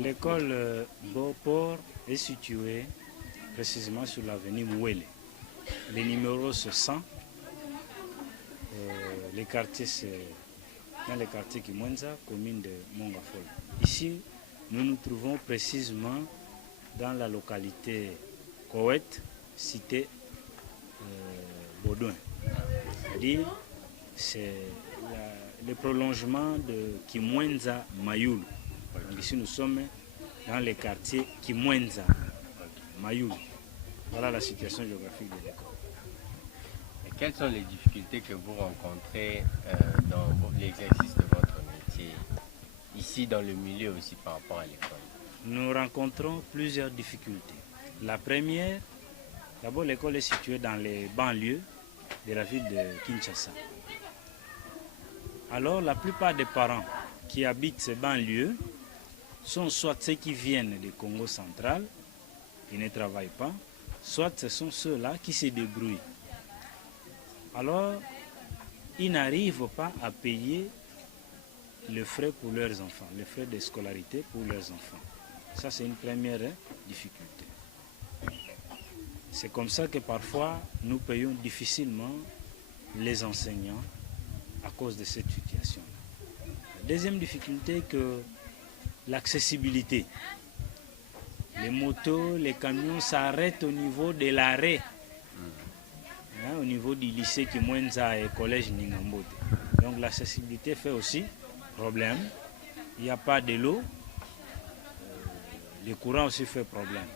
L'école Beauport est située précisément sur l'avenue Mouele. Le numéro c'est 100. Les quartiers c'est dans le quartier Kimwenza, commune de Mongafol. Ici, nous nous trouvons précisément dans la localité Kowet, cité Baudouin. C'est-à-dire, c'est le prolongement de Kimwenza Mayoul. Donc ici, nous sommes dans le quartier Kimwenza Mayoul. Voilà la situation géographique de l'école. Quelles sont les difficultés que vous rencontrez dans l'exercice de votre métier, ici dans le milieu aussi par rapport à l'école? Nous rencontrons plusieurs difficultés. La première, d'abord l'école est située dans les banlieues de la ville de Kinshasa. Alors la plupart des parents qui habitent ces banlieues sont soit ceux qui viennent du Congo central, qui ne travaillent pas, soit ce sont ceux-là qui se débrouillent. Alors, ils n'arrivent pas à payer les frais pour leurs enfants, les frais de scolarité pour leurs enfants. Ça, c'est une première difficulté. C'est comme ça que parfois, nous payons difficilement les enseignants à cause de cette situation. La deuxième difficulté est que l'accessibilité. Les motos, les camions s'arrêtent au niveau de l'arrêt. Au niveau du lycée Kimwenza et collège Ningambote. Donc l'accessibilité fait aussi problème. Il n'y a pas de l'eau. Le courant aussi fait problème.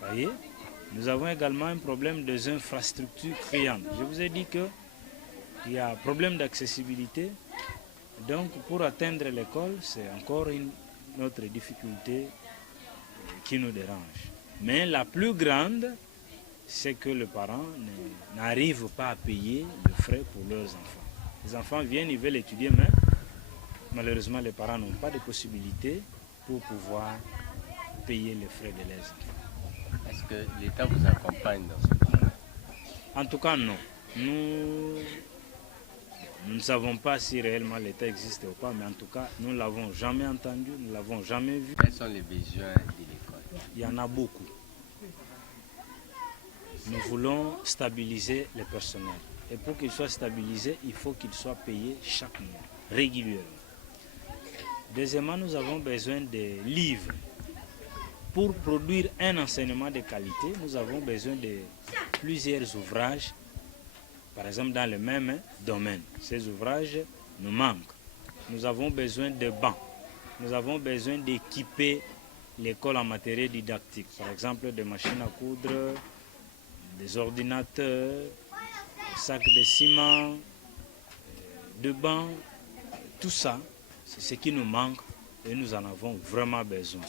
Vous voyez? Nous avons également un problème des infrastructures criantes. Je vous ai dit qu'il y a un problème d'accessibilité. Donc pour atteindre l'école, c'est encore une autre difficulté qui nous dérange. Mais la plus grande, c'est que les parents n'arrivent pas à payer les frais pour leurs enfants. Les enfants viennent, ils veulent étudier, mais malheureusement, les parents n'ont pas de possibilité pour pouvoir payer les frais de leurs enfants. Est-ce que l'État vous accompagne dans ce travail? En tout cas, non. Nous ne savons pas si réellement l'État existe ou pas, mais en tout cas, nous ne l'avons jamais entendu, nous ne l'avons jamais vu. Quels sont les besoins de l'école? Il y en a beaucoup. Nous voulons stabiliser le personnel. Et pour qu'il soit stabilisé, il faut qu'il soit payé chaque mois, régulièrement. Deuxièmement, nous avons besoin de livres. Pour produire un enseignement de qualité, nous avons besoin de plusieurs ouvrages, par exemple dans le même domaine. Ces ouvrages nous manquent. Nous avons besoin de bancs. Nous avons besoin d'équiper l'école en matériel didactique. Par exemple, des machines à coudre, des ordinateurs, des sacs de ciment, de bancs, tout ça, c'est ce qui nous manque et nous en avons vraiment besoin.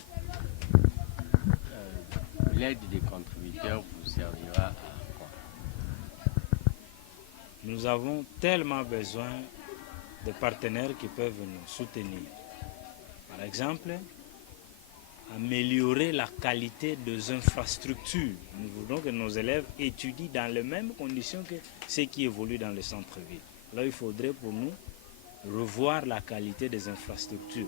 L'aide des contributeurs vous servira à quoi? Nous avons tellement besoin de partenaires qui peuvent nous soutenir. Par exemple, améliorer la qualité des infrastructures. Nous voulons que nos élèves étudient dans les mêmes conditions que ceux qui évoluent dans le centre-ville. Là, il faudrait pour nous revoir la qualité des infrastructures.